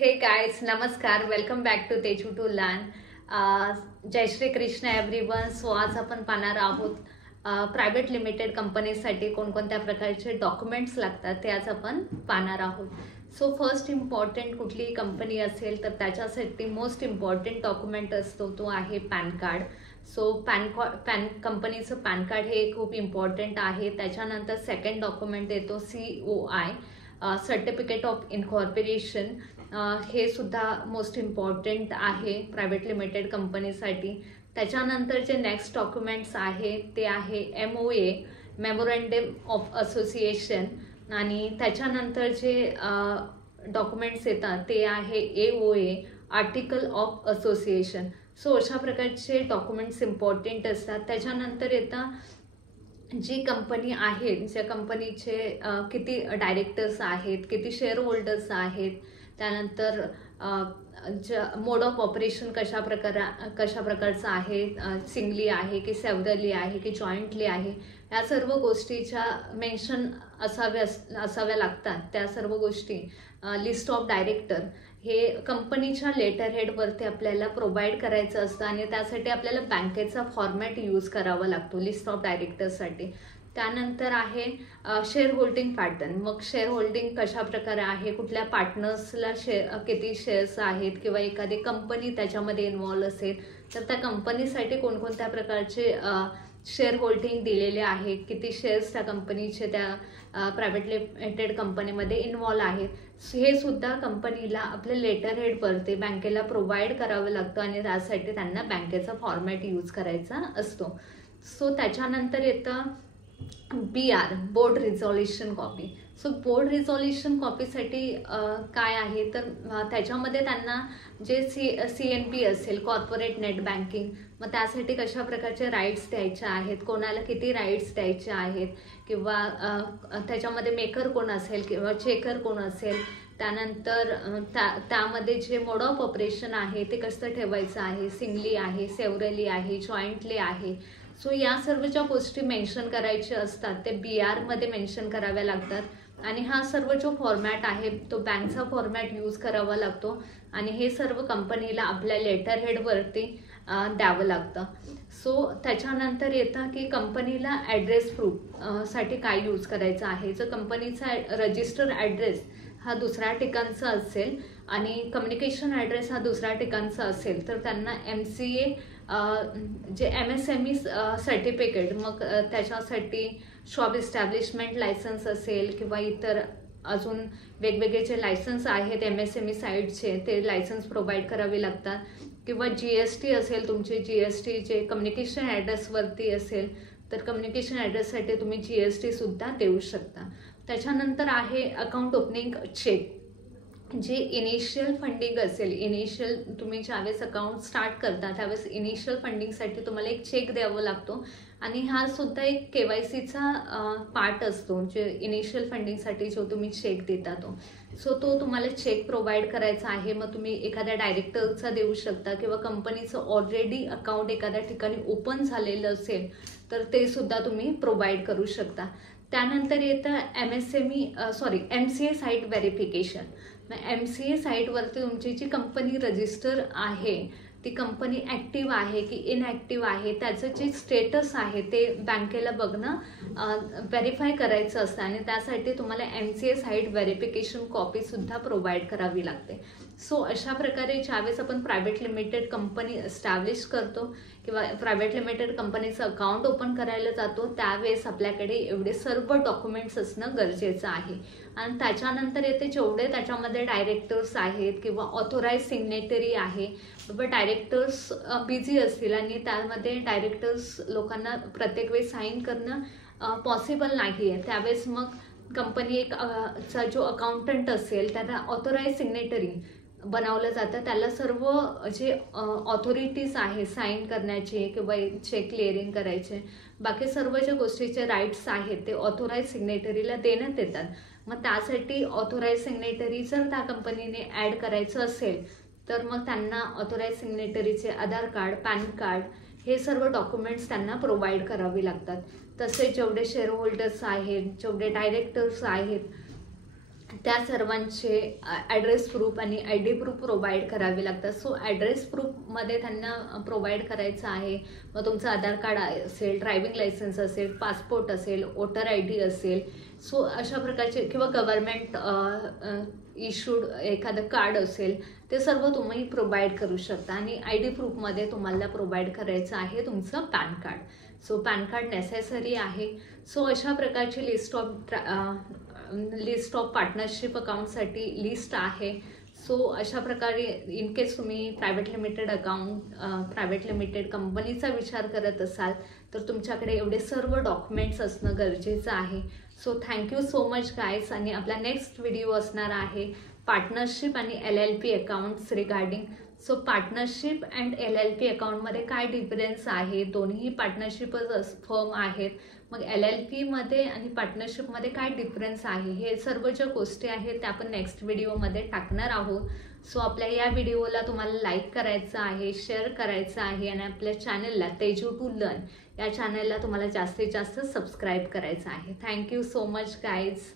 हे गाइस, नमस्कार. Welcome back to Teju to learn. Jai Shri Krishna everyone. So आज आपण पाहणार आहोत प्रायव्हेट लिमिटेड कंपनीसाठी कोणकोणत्या प्रकारचे डॉक्युमेंट्स लागतात ते आज आपण पाहणार आहोत. सो फर्स्ट इम्पॉर्टंट कुठलीही कंपनी असेल तर त्याच्यासाठी मोस्ट इम्पॉर्टंट डॉक्युमेंट असतो तो आहे पॅन कार्ड. सो पॅन कंपनीचं पॅन कार्ड हे खूप इम्पॉर्टंट आहे. त्याच्यानंतर सेकंड डॉक्युमेंट येतो COI, सर्टिफिकेट ऑफ इन्कॉर्पोरेशन. हे सुद्धा मोस्ट इम्पॉर्टंट आहे प्रायव्हेट लिमिटेड कंपनीसाठी. त्याच्यानंतर जे नेक्स्ट डॉक्युमेंट्स आहे ते आहे MOA, मेमोरंडम ऑफ असोसिएशन. आणि त्याच्यानंतर जे डॉक्युमेंट्स येतात ते आहे AOA, article of association. So अशा प्रकारचे डॉक्युमेंट्स इम्पॉर्टंट असतात. त्याच्यानंतर येतं जी कंपनी आहे, ज्या कंपनीचे किती डायरेक्टर्स आहेत, किती शेअर होल्डर्स आहेत, त्यानंतर मोड ऑफ ऑपरेशन कशा प्रकारचं आहे, सिंगली आहे की सेव्हरली आहे की जॉईंटली आहे, या सर्व गोष्टीच्या मेन्शन असाव्या लागतात. त्या सर्व गोष्टी लिस्ट ऑफ डायरेक्टर हे कंपनीच्या लेटर हेडवरती आपल्याला प्रोव्हाइड करायचं असतं आणि त्यासाठी आपल्याला बँकेचा फॉर्मॅट यूज करावा लागतो लिस्ट ऑफ डायरेक्टर्ससाठी. त्यानंतर आहे शेअर होल्डिंग पॅटर्न. मग शेअर होल्डिंग कशा प्रकारे आहे, कुठल्या पार्टनर्सला किती शेअर्स आहेत किंवा एखादी कंपनी त्याच्यामध्ये इन्व्हॉल्व असेल तर त्या कंपनीसाठी कोणकोणत्या प्रकारचे शेअर होल्डिंग दिलेले आहे, किती शेअर्स त्या कंपनीचे त्या प्रायव्हेट लिमिटेड कंपनीमध्ये इन्व्हॉल्व आहेत, हे सुद्धा कंपनीला आपल्या लेटर हेडवरती बँकेला प्रोव्हाइड करावं लागतं आणि त्यासाठी त्यांना बँकेचा फॉर्मॅट यूज करायचा असतो. सो त्याच्यानंतर येतं BR, board resolution copy. So board resolution कॉपीसाठी काय आहे तर त्याच्यामध्ये त्यांना जे CNP असेल, कॉर्पोरेट नेट बँकिंग, मग त्यासाठी कशा प्रकारचे राईट्स द्यायचे आहेत, कोणाला किती राईट्स द्यायचे आहेत, किंवा त्याच्यामध्ये मेकर कोण असेल किंवा चेकर कोण असेल, त्यानंतर त्यामध्ये जे मोड ऑफ ऑपरेशन आहे ते कसं ठेवायचं आहे, सिंगली आहे, सेव्हरली आहे, जॉईंटली आहे. सो या सर्व ज्या गोष्टी मेन्शन करायच्या असतात ते BR मध्ये मेन्शन कराव्या लागतात आणि हा सर्व जो फॉर्मॅट आहे तो बँकचा फॉर्मॅट यूज करावा लागतो आणि हे सर्व कंपनीला आपल्या लेटर हेडवरती द्यावं लागतं. सो त्याच्यानंतर येतं की कंपनीला ॲड्रेस प्रूफ साठी काय यूज करायचं आहे. जर कंपनीचा रजिस्टर ॲड्रेस हा दुसऱ्या ठिकाणचा असेल आणि कम्युनिकेशन ॲड्रेस हा दुसऱ्या ठिकाणचा असेल तर त्यांना MCA जे MSME सर्टिफिकेट, मग त्याच्यासाठी शॉप इस्टॅब्लिशमेंट लायसन्स असेल किंवा इतर अजून वेगवेगळे जे लायसन्स आहेत MSME साईडचे ते लायसन्स प्रोव्हाइड करावे लागतात. किंवा GST असेल, तुमचे GST जे कम्युनिकेशन ॲड्रेसवरती असेल तर कम्युनिकेशन ॲड्रेससाठी तुम्ही GST सुद्धा देऊ शकता. त्याच्यानंतर आहे अकाउंट ओपनिंग चेक. जे इनिशियल फंडिंग असेल, इनिशियल तुम्ही ज्यावेळेस अकाउंट स्टार्ट करता त्यावेळेस इनिशियल फंडिंगसाठी तुम्हाला एक चेक द्यावा लागतो आणि हा सुद्धा एक KYCचा पार्ट असतो. जे इनिशियल फंडिंगसाठी जो तुम्ही चेक देता तो तुम्हाला चेक प्रोव्हाइड करायचा आहे. मग तुम्ही एखाद्या डायरेक्टरचा देऊ शकता किंवा कंपनीचं ऑलरेडी अकाउंट एखाद्या ठिकाणी ओपन झालेलं असेल तर ते सुद्धा तुम्ही प्रोव्हाइड करू शकता. त्यानंतर येतं MCA साईट व्हेरिफिकेशन. MCA साईटवरती तुमची जी कंपनी रजिस्टर आहे ती कंपनी ॲक्टिव्ह आहे की इनॲक्टिव्ह आहे त्याचं जे स्टेटस आहे ते बँकेला बघणं व्हेरीफाय करायचं असतं आणि त्यासाठी तुम्हाला MCA साईट व्हेरिफिकेशन कॉपीसुद्धा प्रोव्हाइड करावी लागते. सो अशा प्रकारे ज्यावेळेस आपण प्रायव्हेट लिमिटेड कंपनी एस्टॅब्लिश करतो किंवा प्रायव्हेट लिमिटेड कंपनीचं अकाउंट ओपन करायला जातो त्यावेळेस आपल्याकडे एवढे सर्व डॉक्युमेंट्स असणं गरजेचं आहे. आणि त्याच्यानंतर येते जेवढे त्याच्यामध्ये डायरेक्टर्स आहेत किंवा ऑथोराइज सिग्नेटरी आहे, बाबा डायरेक्टर्स बिझी असतील आणि त्यामध्ये डायरेक्टर्स लोकांना प्रत्येक वेळेस साईन करणं पॉसिबल नाही आहे, त्यावेळेस मग कंपनी एक चा जो अकाउंटंट असेल त्याला ऑथोराइज सिग्नेटरी बनवलं जातं. त्याला सर्व जे ऑथॉरिटीज आहे साईन करण्याचे किंवा चेक क्लिअरिंग करायचे, बाकी सर्व ज्या गोष्टीचे राईट्स आहेत ते ऑथोराइज सिग्नेटरीला देण्यात येतात. मग त्यासाठी ऑथोराइज सिग्नेटरी जर त्या कंपनीने ॲड करायचं असेल तर मग त्यांना ऑथोराइज सिग्नेटरीचे आधार कार्ड, पॅन कार्ड हे सर्व डॉक्युमेंट्स त्यांना प्रोव्हाइड करावी लागतात. तसेच जेवढे शेअर होल्डर्स आहेत, जेवढे डायरेक्टर्स आहेत त्या सर्वांचे ॲड्रेस प्रूफ आणि ID प्रूफ प्रोव्हाइड करावे लागतात. सो ॲड्रेस प्रूफमध्ये त्यांना प्रोव्हाइड करायचं आहे. मग तुमचं आधार कार्ड असेल, ड्रायव्हिंग लायसन्स असेल, पासपोर्ट असेल, वोटर ID असेल. सो अशा प्रकारचे किंवा गव्हर्नमेंट इश्यूड एखादं कार्ड असेल, ते सर्व तुम्ही प्रोव्हाइड करू शकता. आणि ID प्रूफमध्ये तुम्हाला प्रोव्हाइड करायचं आहे तुमचं pan card. So pan card necessary आहे. सो अशा प्रकारची लिस्ट ऑफ पार्टनरशिप अकाउंटसाठी लिस्ट आहे. सो अशा प्रकारे इन केस तुम्ही प्रायव्हेट लिमिटेड कंपनीचा विचार करत असाल तर तुमच्याकडे एवढे सर्व डॉक्युमेंट्स असणं गरजेचं आहे. So thank you so much guys. आणि आपला नेक्स्ट व्हिडिओ असणार आहे पार्टनरशिप आणि LLP accounts regarding. So partnership and LLP अकाउंटमध्ये काय डिफरन्स आहे, दोन्ही पार्टनरशिपच फर्म आहेत. मग LLP मध्ये आणि पार्टनरशिपमध्ये काय डिफरन्स आहे, हे सर्व ज्या गोष्टी आहेत त्या आपण नेक्स्ट व्हिडिओमध्ये टाकणार आहोत. सो आपल्या या व्हिडिओला तुम्हाला लाईक करायचं आहे, शेअर करायचं आहे आणि आपल्या चॅनलला तेजू टू लर्न या चॅनलला तुम्हाला जास्तीत जास्त सबस्क्राईब करायचं आहे. Thank you so much guys.